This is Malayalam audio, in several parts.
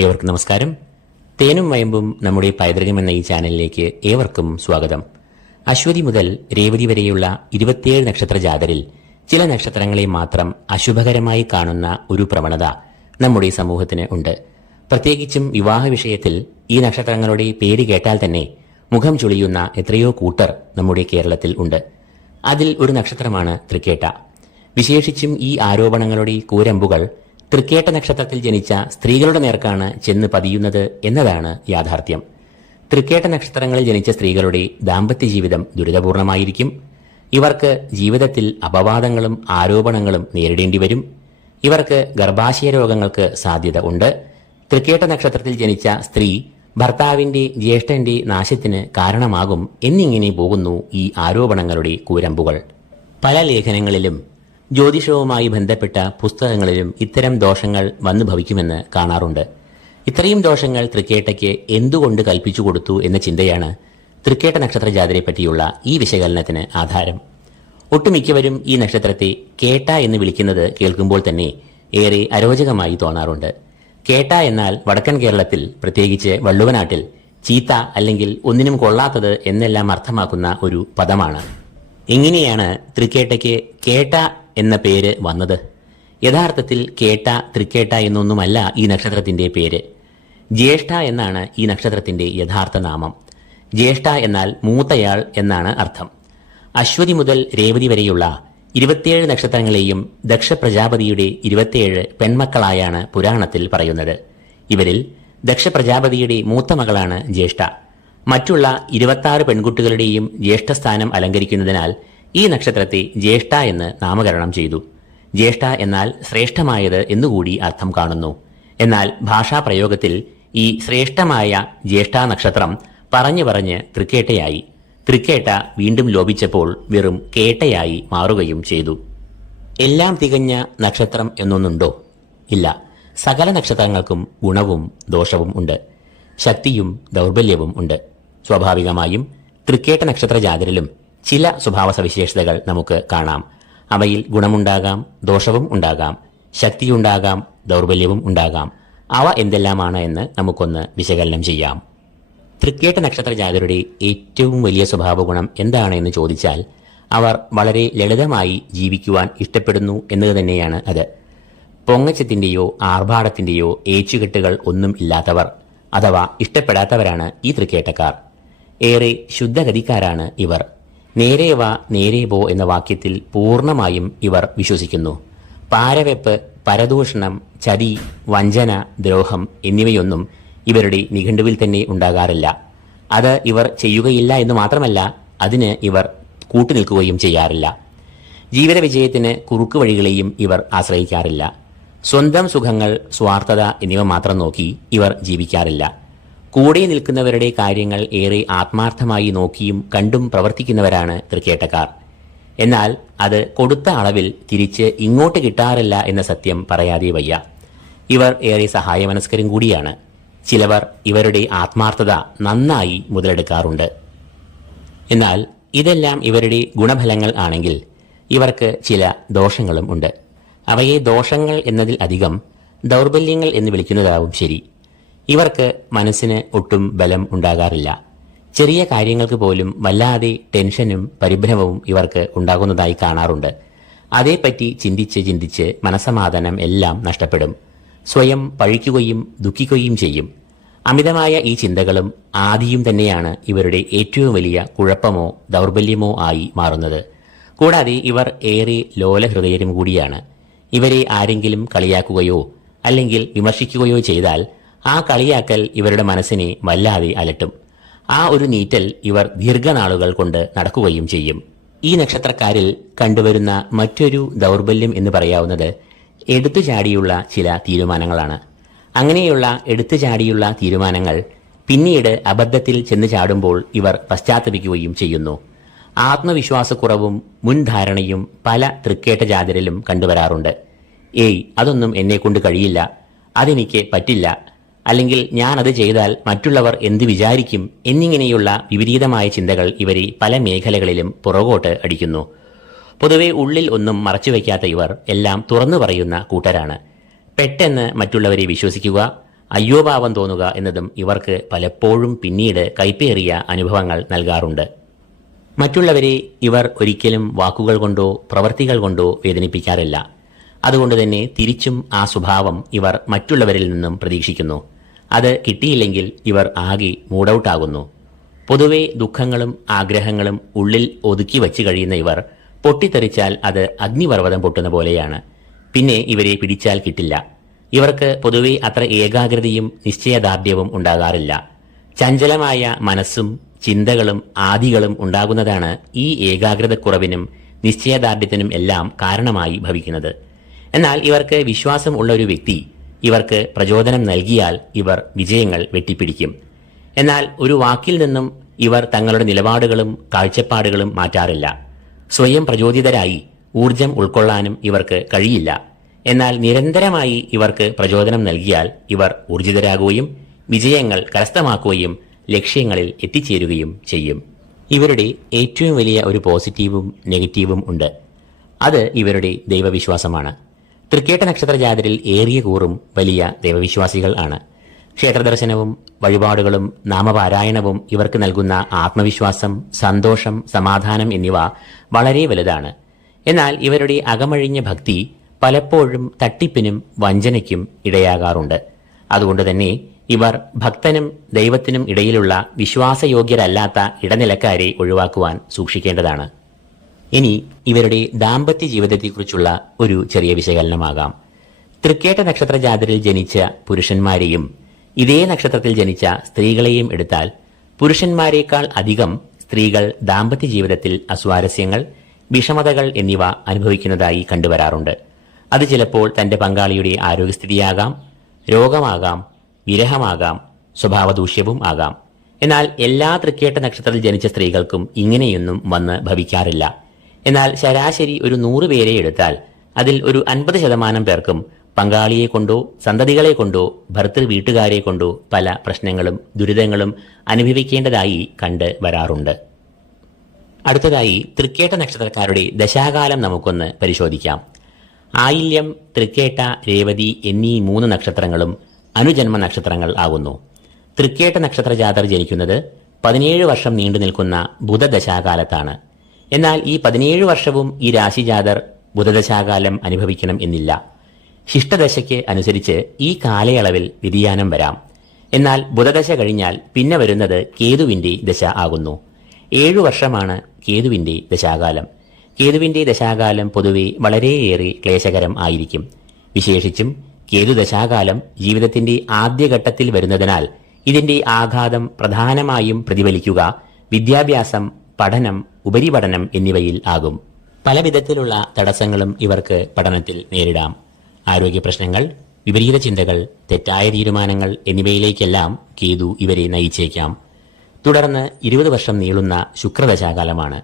ഏവർക്കും നമസ്കാരം. തേനും വയമ്പും നമ്മുടെ പൈതൃകം എന്ന ഈ ചാനലിലേക്ക് ഏവർക്കും സ്വാഗതം. അശ്വതി മുതൽ രേവതി വരെയുള്ള 27 നക്ഷത്ര ജാതരിൽ ചില നക്ഷത്രങ്ങളെ മാത്രം അശുഭകരമായി കാണുന്ന ഒരു പ്രവണത നമ്മുടെ സമൂഹത്തിന് ഉണ്ട്. പ്രത്യേകിച്ചും വിവാഹ വിഷയത്തിൽ ഈ നക്ഷത്രങ്ങളുടെ പേര് കേട്ടാൽ തന്നെ മുഖം ചുളിയുന്ന എത്രയോ കൂട്ടർ നമ്മുടെ കേരളത്തിൽ ഉണ്ട്. അതിൽ ഒരു നക്ഷത്രമാണ് തൃക്കേട്ട. വിശേഷിച്ചും ഈ ആരോപണങ്ങളുടെ കൂരമ്പുകൾ തൃക്കേട്ട നക്ഷത്രത്തിൽ ജനിച്ച സ്ത്രീകളുടെ നേർക്കാണ് ചെന്ന് പതിയുന്നത് എന്നതാണ് യാഥാർത്ഥ്യം. തൃക്കേട്ട നക്ഷത്രങ്ങളിൽ ജനിച്ച സ്ത്രീകളുടെ ദാമ്പത്യ ജീവിതം ദുരിതപൂർണമായിരിക്കും. ഇവർക്ക് ജീവിതത്തിൽ അപവാദങ്ങളും ആരോപണങ്ങളും നേരിടേണ്ടി വരും. ഇവർക്ക് ഗർഭാശയ രോഗങ്ങൾക്ക് സാധ്യത ഉണ്ട്. തൃക്കേട്ട നക്ഷത്രത്തിൽ ജനിച്ച സ്ത്രീ ഭർത്താവിന്റെ ജ്യേഷ്ഠന്റെ നാശത്തിന് കാരണമാകും എന്നിങ്ങനെ പോകുന്നു ഈ ആരോപണങ്ങളുടെ കൂരമ്പുകൾ. പല ലേഖനങ്ങളിലും ജ്യോതിഷവുമായി ബന്ധപ്പെട്ട പുസ്തകങ്ങളിലും ഇത്തരം ദോഷങ്ങൾ വന്നു ഭവിക്കുമെന്ന് കാണാറുണ്ട്. ഇത്രയും ദോഷങ്ങൾ തൃക്കേട്ടയ്ക്ക് എന്തുകൊണ്ട് കൽപ്പിച്ചു കൊടുത്തു എന്ന ചിന്തയാണ് തൃക്കേട്ട നക്ഷത്ര ജാതരെ പറ്റിയുള്ള ഈ വിശകലനത്തിന് ആധാരം. ഒട്ടുമിക്കവരും ഈ നക്ഷത്രത്തെ കേട്ട എന്ന് വിളിക്കുന്നത് കേൾക്കുമ്പോൾ തന്നെ ഏറെ അരോചകമായി തോന്നാറുണ്ട്. കേട്ട എന്നാൽ വടക്കൻ കേരളത്തിൽ, പ്രത്യേകിച്ച് വള്ളുവനാട്ടിൽ, ചീത്ത അല്ലെങ്കിൽ ഒന്നിനും കൊള്ളാത്തത് എന്നെല്ലാം അർത്ഥമാക്കുന്ന ഒരു പദമാണ്. എങ്ങനെയാണ് തൃക്കേട്ടയ്ക്ക് കേട്ട എന്ന പേര് വന്നത്? യഥാർത്ഥത്തിൽ കേട്ട, തൃക്കേട്ട എന്നൊന്നുമല്ല ഈ നക്ഷത്രത്തിന്റെ പേര്. ജ്യേഷ്ഠ എന്നാണ് ഈ നക്ഷത്രത്തിന്റെ യഥാർത്ഥ നാമം. ജ്യേഷ്ഠ എന്നാൽ മൂത്തയാൾ എന്നാണ് അർത്ഥം. അശ്വതി മുതൽ രേവതി വരെയുള്ള 27 നക്ഷത്രങ്ങളെയും ദക്ഷ പ്രജാപതിയുടെ 27 പെൺമക്കളായാണ് പുരാണത്തിൽ പറയുന്നത്. ഇവരിൽ ദക്ഷ പ്രജാപതിയുടെ മൂത്ത മകളാണ് ജ്യേഷ്ഠ. മറ്റുള്ള 26 പെൺകുട്ടികളുടെയും ജ്യേഷ്ഠസ്ഥാനം അലങ്കരിക്കുന്നതിനാൽ ഈ നക്ഷത്രത്തെ ജ്യേഷ്ഠ എന്ന് നാമകരണം ചെയ്തു. ജ്യേഷ്ഠ എന്നാൽ ശ്രേഷ്ഠമായത് എന്നുകൂടി അർത്ഥം കാണുന്നു. എന്നാൽ ഭാഷാപ്രയോഗത്തിൽ ഈ ശ്രേഷ്ഠമായ ജ്യേഷ്ഠ നക്ഷത്രം പറഞ്ഞു പറഞ്ഞ് തൃക്കേട്ടയായി. തൃക്കേട്ട വീണ്ടും ലോപിച്ചപ്പോൾ വെറും കേട്ടയായി മാറുകയും ചെയ്തു. എല്ലാം തികഞ്ഞ നക്ഷത്രം എന്നൊന്നുണ്ടോ? ഇല്ല. സകല നക്ഷത്രങ്ങൾക്കും ഗുണവും ദോഷവും ഉണ്ട്. ശക്തിയും ദൗർബല്യവും ഉണ്ട്. സ്വാഭാവികമായും തൃക്കേട്ട നക്ഷത്ര ജാതരിലും ചില സ്വഭാവ സവിശേഷതകൾ നമുക്ക് കാണാം. അവയിൽ ഗുണമുണ്ടാകാം, ദോഷവും ഉണ്ടാകാം, ശക്തിയുണ്ടാകാം, ദൗർബല്യവും ഉണ്ടാകാം. അവ എന്തെല്ലാമാണ് എന്ന് നമുക്കൊന്ന് വിശകലനം ചെയ്യാം. തൃക്കേട്ട നക്ഷത്ര ജാതരുടെ ഏറ്റവും വലിയ സ്വഭാവ ഗുണം എന്താണ് എന്ന് ചോദിച്ചാൽ അവർ വളരെ ലളിതമായി ജീവിക്കുവാൻ ഇഷ്ടപ്പെടുന്നു എന്നത് തന്നെയാണ് അത്. പൊങ്ങച്ചത്തിന്റെയോ ആർഭാടത്തിന്റെയോ ഏച്ചുകെട്ടുകൾ ഒന്നും ഇല്ലാത്തവർ അഥവാ ഇഷ്ടപ്പെടാത്തവരാണ് ഈ തൃക്കേട്ടക്കാർ. ഏറെ ശുദ്ധഗതിക്കാരാണ് ഇവർ. നേരെ വാ നേരെ പോ എന്ന വാക്യത്തിൽ പൂർണ്ണമായും ഇവർ വിശ്വസിക്കുന്നു. പാരവെപ്പ്, പരദൂഷണം, ചതി, വഞ്ചന, ദ്രോഹം എന്നിവയൊന്നും ഇവരുടെ നിഘണ്ടുവിൽ തന്നെ ഉണ്ടാകാറില്ല. അത് ഇവർ ചെയ്യുകയില്ല എന്ന് മാത്രമല്ല, അതിന് ഇവർ കൂട്ടുനിൽക്കുകയും ചെയ്യാറില്ല. ജീവിത വിജയത്തിന് കുറുക്കു വഴികളെയും ഇവർ ആശ്രയിക്കാറില്ല. സ്വന്തം സുഖങ്ങൾ, സ്വാർത്ഥത എന്നിവ മാത്രം നോക്കി ഇവർ ജീവിക്കാറില്ല. കൂടെ നിൽക്കുന്നവരുടെ കാര്യങ്ങൾ ഏറെ ആത്മാർത്ഥമായി നോക്കിയും കണ്ടും പ്രവർത്തിക്കുന്നവരാണ് തൃക്കേട്ടക്കാർ. എന്നാൽ അത് കൊടുത്ത അളവിൽ തിരിച്ച് ഇങ്ങോട്ട് കിട്ടാറില്ല എന്ന സത്യം പറയാതെ വയ്യ. ഇവർ ഏറെ സഹായമനസ്കരും കൂടിയാണ്. ചിലവർ ഇവരുടെ ആത്മാർത്ഥത നന്നായി മുതലെടുക്കാറുണ്ട്. എന്നാൽ ഇതെല്ലാം ഇവരുടെ ഗുണഫലങ്ങൾ ആണെങ്കിൽ ഇവർക്ക് ചില ദോഷങ്ങളും ഉണ്ട്. അവയെ ദോഷങ്ങൾ എന്നതിൽ അധികം ദൗർബല്യങ്ങൾ എന്ന് വിളിക്കുന്നതാവും ശരി. ഇവർക്ക് മനസ്സിന് ഒട്ടും ബലം ഉണ്ടാകാറില്ല. ചെറിയ കാര്യങ്ങൾക്ക് പോലും വല്ലാതെ ടെൻഷനും പരിഭ്രമവും ഇവർക്ക് ഉണ്ടാകുന്നതായി കാണാറുണ്ട്. അതേപ്പറ്റി ചിന്തിച്ച് മനസ്സമാധാനം എല്ലാം നഷ്ടപ്പെടും. സ്വയം പഴിക്കുകയും ദുഃഖിക്കുകയും ചെയ്യും. അമിതമായ ഈ ചിന്തകളും ആദിയും തന്നെയാണ് ഇവരുടെ ഏറ്റവും വലിയ കുഴപ്പമോ ദൗർബല്യമോ ആയി മാറുന്നത്. കൂടാതെ ഇവർ ഏറെ ലോലഹൃദയരും കൂടിയാണ്. ഇവരെ ആരെങ്കിലും കളിയാക്കുകയോ അല്ലെങ്കിൽ വിമർശിക്കുകയോ ചെയ്താൽ ആ കളിയാക്കൽ ഇവരുടെ മനസ്സിനെ വല്ലാതെ അലട്ടും. ആ ഒരു നീറ്റൽ ഇവർ ദീർഘനാളുകൾ കൊണ്ട് നടക്കുകയും ചെയ്യും. ഈ നക്ഷത്രക്കാരിൽ കണ്ടുവരുന്ന മറ്റൊരു ദൗർബല്യം എന്ന് പറയാവുന്നത് എടുത്തുചാടിയുള്ള ചില തീരുമാനങ്ങളാണ്. അങ്ങനെയുള്ള എടുത്തുചാടിയുള്ള തീരുമാനങ്ങൾ പിന്നീട് അബദ്ധത്തിൽ ചെന്ന് ചാടുമ്പോൾ ഇവർ പശ്ചാത്തപിക്കുകയും ചെയ്യുന്നു. ആത്മവിശ്വാസക്കുറവും മുൻധാരണയും പല തൃക്കേട്ട ജാതരിലും കണ്ടുവരാറുണ്ട്. അതൊന്നും എന്നെക്കൊണ്ട് കഴിയില്ല, അതെനിക്ക് പറ്റില്ല, അല്ലെങ്കിൽ ഞാൻ അത് ചെയ്താൽ മറ്റുള്ളവർ എന്ത് വിചാരിക്കും എന്നിങ്ങനെയുള്ള വിപരീതമായ ചിന്തകൾ ഇവരെ പല മേഖലകളിലും പുറകോട്ട് അടിക്കുന്നു. പൊതുവെ ഉള്ളിൽ ഒന്നും മറച്ചുവെക്കാത്ത ഇവർ എല്ലാം തുറന്നു പറയുന്ന കൂട്ടരാണ്. പെട്ടെന്ന് മറ്റുള്ളവരെ വിശ്വസിക്കുക, അയ്യോഭാവം തോന്നുക എന്നതും ഇവർക്ക് പലപ്പോഴും പിന്നീട് കൈപ്പേറിയ അനുഭവങ്ങൾ നൽകാറുണ്ട്. മറ്റുള്ളവരെ ഇവർ ഒരിക്കലും വാക്കുകൾ കൊണ്ടോ പ്രവൃത്തികൾ കൊണ്ടോ വേദനിപ്പിക്കാറില്ല. അതുകൊണ്ട് തന്നെ തിരിച്ചും ആ സ്വഭാവം ഇവർ മറ്റുള്ളവരിൽ നിന്നും പ്രതീക്ഷിക്കുന്നു. അത് കിട്ടിയില്ലെങ്കിൽ ഇവർ ആകെ മൂഡൌട്ടാകുന്നു. പൊതുവെ ദുഃഖങ്ങളും ആഗ്രഹങ്ങളും ഉള്ളിൽ ഒതുക്കി വച്ചു കഴിയുന്ന ഇവർ പൊട്ടിത്തെറിച്ചാൽ അത് അഗ്നിപർവ്വതം പൊട്ടുന്ന പോലെയാണ്. പിന്നെ ഇവരെ പിടിച്ചാൽ കിട്ടില്ല. ഇവർക്ക് പൊതുവെ അത്ര ഏകാഗ്രതയും നിശ്ചയദാർഢ്യവും ഉണ്ടാകാറില്ല. ചഞ്ചലമായ മനസ്സും ചിന്തകളും ആദികളും ഉണ്ടാകുന്നതാണ് ഈ ഏകാഗ്രതക്കുറവിനും നിശ്ചയദാർഢ്യത്തിനും എല്ലാം കാരണമായി ഭവിക്കുന്നത്. എന്നാൽ ഇവർക്ക് വിശ്വാസം ഉള്ള ഒരു വ്യക്തി ഇവർക്ക് പ്രചോദനം നൽകിയാൽ ഇവർ വിജയങ്ങൾ വെട്ടിപ്പിടിക്കും. എന്നാൽ ഒരു വാക്കിൽ നിന്നും ഇവർ തങ്ങളുടെ നിലപാടുകളും കാഴ്ചപ്പാടുകളും മാറ്റാറില്ല. സ്വയം പ്രചോദിതരായി ഊർജം ഉൾക്കൊള്ളാനും ഇവർക്ക് കഴിയില്ല. എന്നാൽ നിരന്തരമായി ഇവർക്ക് പ്രചോദനം നൽകിയാൽ ഇവർ ഊർജിതരാകുകയും വിജയങ്ങൾ കരസ്ഥമാക്കുകയും ലക്ഷ്യങ്ങളിൽ എത്തിച്ചേരുകയും ചെയ്യും. ഇവരുടെ ഏറ്റവും വലിയ ഒരു പോസിറ്റീവും നെഗറ്റീവും ഉണ്ട്. അത് ഇവരുടെ ദൈവവിശ്വാസമാണ്. തൃക്കേട്ട നക്ഷത്ര ജാതരിൽ ഏറിയ കൂറും വലിയ ദൈവവിശ്വാസികൾ ആണ്. ക്ഷേത്രദർശനവും വഴിപാടുകളും നാമപാരായണവും ഇവർക്ക് നൽകുന്ന ആത്മവിശ്വാസം, സന്തോഷം, സമാധാനം എന്നിവ വളരെ വലുതാണ്. എന്നാൽ ഇവരുടെ അകമഴിഞ്ഞ ഭക്തി പലപ്പോഴും തട്ടിപ്പിനും വഞ്ചനയ്ക്കും ഇടയാകാറുണ്ട്. അതുകൊണ്ട് തന്നെ ഇവർ ഭക്തനും ദൈവത്തിനും ഇടയിലുള്ള വിശ്വാസയോഗ്യരല്ലാത്ത ഇടനിലക്കാരെ ഒഴിവാക്കുവാൻ സൂക്ഷിക്കേണ്ടതാണ്. ഇനി ഇവരുടെ ദാമ്പത്യ ജീവിതത്തെക്കുറിച്ചുള്ള ഒരു ചെറിയ വിശകലനമാകാം. തൃക്കേട്ട നക്ഷത്ര ജാതരിൽ ജനിച്ച പുരുഷന്മാരെയും ഇതേ നക്ഷത്രത്തിൽ ജനിച്ച സ്ത്രീകളെയും എടുത്താൽ പുരുഷന്മാരെക്കാൾ അധികം സ്ത്രീകൾ ദാമ്പത്യ ജീവിതത്തിൽ അസ്വാരസ്യങ്ങൾ, വിഷമതകൾ എന്നിവ അനുഭവിക്കുന്നതായി കണ്ടുവരാറുണ്ട്. അത് ചിലപ്പോൾ തന്റെ പങ്കാളിയുടെ ആരോഗ്യസ്ഥിതിയാകാം, രോഗമാകാം, വിരഹമാകാം, സ്വഭാവദൂഷ്യവും ആകാം. എന്നാൽ എല്ലാ തൃക്കേട്ട നക്ഷത്രത്തിൽ ജനിച്ച സ്ത്രീകൾക്കും ഇങ്ങനെയൊന്നും വന്ന് ഭവിക്കാറില്ല. എന്നാൽ ശരാശരി ഒരു 100 പേരെ എടുത്താൽ അതിൽ ഒരു 50% പേർക്കും പങ്കാളിയെ കൊണ്ടോ സന്തതികളെ കൊണ്ടോ ഭർത്തൃ വീട്ടുകാരെ കൊണ്ടോ പല പ്രശ്നങ്ങളും ദുരിതങ്ങളും അനുഭവിക്കേണ്ടതായി കണ്ട് വരാറുണ്ട്. അടുത്തതായി തൃക്കേട്ട നക്ഷത്രക്കാരുടെ ദശാകാലം നമുക്കൊന്ന് പരിശോധിക്കാം. ആയില്യം, തൃക്കേട്ട, രേവതി എന്നീ 3 നക്ഷത്രങ്ങളും അനുജന്മ നക്ഷത്രങ്ങൾ ആകുന്നു. തൃക്കേട്ട നക്ഷത്ര ജാതർ ജനിക്കുന്നത് 17 വർഷം നീണ്ടു നിൽക്കുന്ന ബുധദശാകാലത്താണ്. എന്നാൽ ഈ 17 വർഷവും ഈ രാശിജാതർ ബുധദശാകാലം അനുഭവിക്കണം എന്നില്ല. ശിഷ്ടദശയ്ക്ക് അനുസരിച്ച് ഈ കാലയളവിൽ വ്യതിയാനം വരാം. എന്നാൽ ബുധദശ കഴിഞ്ഞാൽ പിന്നെ വരുന്നത് കേതുവിന്റെ ദശ ആകുന്നു. 7 വർഷമാണ് കേതുവിന്റെ ദശാകാലം. കേതുവിന്റെ ദശാകാലം പൊതുവെ വളരെയേറെ ക്ലേശകരം ആയിരിക്കും. വിശേഷിച്ചും കേതു ദശാകാലം ജീവിതത്തിന്റെ ആദ്യഘട്ടത്തിൽ വരുന്നതിനാൽ ഇതിന്റെ ആഘാതം പ്രധാനമായും പ്രതിഫലിക്കുക വിദ്യാഭ്യാസം, പഠനം, ഉപരിപഠനം എന്നിവയിൽ ആകും. പല വിധത്തിലുള്ള തടസ്സങ്ങളും ഇവർക്ക് പഠനത്തിൽ നേരിടാം. ആരോഗ്യ പ്രശ്നങ്ങൾ, വിപരീത ചിന്തകൾ, തെറ്റായ തീരുമാനങ്ങൾ എന്നിവയിലേക്കെല്ലാം കേതു ഇവരെ നയിച്ചേക്കാം. തുടർന്ന് 20 വർഷം നീളുന്ന ശുക്രദശാകാലമാണ്.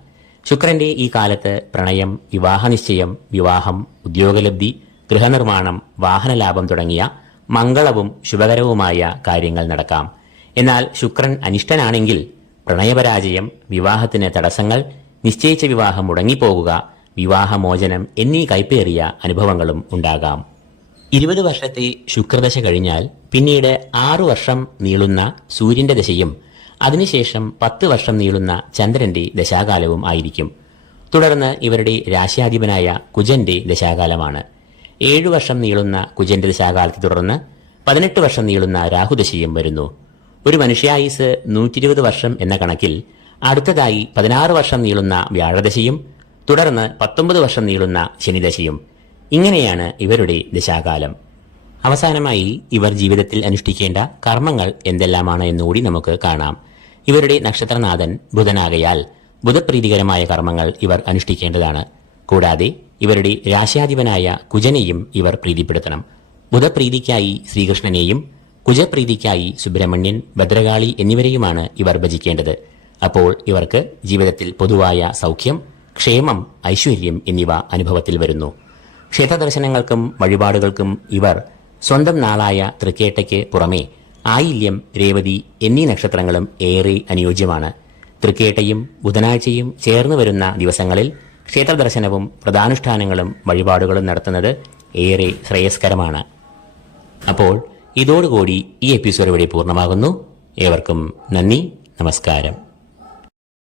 ശുക്രന്റെ ഈ കാലത്ത് പ്രണയം, വിവാഹനിശ്ചയം, വിവാഹം, ഉദ്യോഗലബ്ധി, ഗൃഹനിർമ്മാണം, വാഹനലാഭം തുടങ്ങിയ മംഗളവും ശുഭകരവുമായ കാര്യങ്ങൾ നടക്കാം. എന്നാൽ ശുക്രൻ അനിഷ്ടനാണെങ്കിൽ പ്രണയപരാജയം, വിവാഹത്തിന് തടസ്സങ്ങൾ, നിശ്ചയിച്ച വിവാഹം മുടങ്ങിപ്പോകുക, വിവാഹമോചനം എന്നീ കൈപ്പേറിയ അനുഭവങ്ങളും ഉണ്ടാകാം. 20 വർഷത്തെ ശുക്രദശ കഴിഞ്ഞാൽ പിന്നീട് 6 വർഷം നീളുന്ന സൂര്യന്റെ ദശയും അതിനുശേഷം 10 വർഷം നീളുന്ന ചന്ദ്രന്റെ ദശാകാലവും ആയിരിക്കും. തുടർന്ന് ഇവരുടെ രാശ്യാധിപനായ കുജന്റെ ദശാകാലമാണ്. 7 വർഷം നീളുന്ന കുജന്റെ ദശാകാലത്തെ തുടർന്ന് 18 വർഷം നീളുന്ന രാഹുദശയും വരുന്നു. ഒരു മനുഷ്യായുസ് 120 വർഷം എന്ന കണക്കിൽ അടുത്തതായി 16 വർഷം നീളുന്ന വ്യാഴദശയും തുടർന്ന് 19 വർഷം നീളുന്ന ശനിദശയും. ഇങ്ങനെയാണ് ഇവരുടെ ദശാകാലം. അവസാനമായി ഇവർ ജീവിതത്തിൽ അനുഷ്ഠിക്കേണ്ട കർമ്മങ്ങൾ എന്തെല്ലാമാണ് എന്നുകൂടി നമുക്ക് കാണാം. ഇവരുടെ നക്ഷത്രനാഥൻ ബുധനാകയാൽ ബുധപ്രീതികരമായ കർമ്മങ്ങൾ ഇവർ അനുഷ്ഠിക്കേണ്ടതാണ്. കൂടാതെ ഇവരുടെ രാശ്യാധിപനായ കുജനെയും ഇവർ പ്രീതിപ്പെടുത്തണം. ബുധപ്രീതിക്കായി ശ്രീകൃഷ്ണനെയും കുജപ്രീതിക്കായി സുബ്രഹ്മണ്യൻ, ഭദ്രകാളി എന്നിവരെയുമാണ് ഇവർ ഭജിക്കേണ്ടത്. അപ്പോൾ ഇവർക്ക് ജീവിതത്തിൽ പൊതുവായ സൗഖ്യം, ക്ഷേമം, ഐശ്വര്യം എന്നിവ അനുഭവത്തിൽ വരുന്നു. ക്ഷേത്രദർശനങ്ങൾക്കും വഴിപാടുകൾക്കും ഇവർ സ്വന്തം നാളായ തൃക്കേട്ടയ്ക്ക് പുറമെ ആയില്യം, രേവതി എന്നീ നക്ഷത്രങ്ങളും ഏറെ അനുയോജ്യമാണ്. തൃക്കേട്ടയും ബുധനാഴ്ചയും ചേർന്ന് വരുന്ന ദിവസങ്ങളിൽ ക്ഷേത്രദർശനവും വ്രതാനുഷ്ഠാനങ്ങളും വഴിപാടുകളും നടത്തുന്നത് ഏറെ ശ്രേയസ്കരമാണ്. അപ്പോൾ ഇതോടുകൂടി ഈ എപ്പിസോഡ് ഇവിടെ പൂർണ്ണമാകുന്നു. ഏവർക്കും നന്ദി, നമസ്കാരം.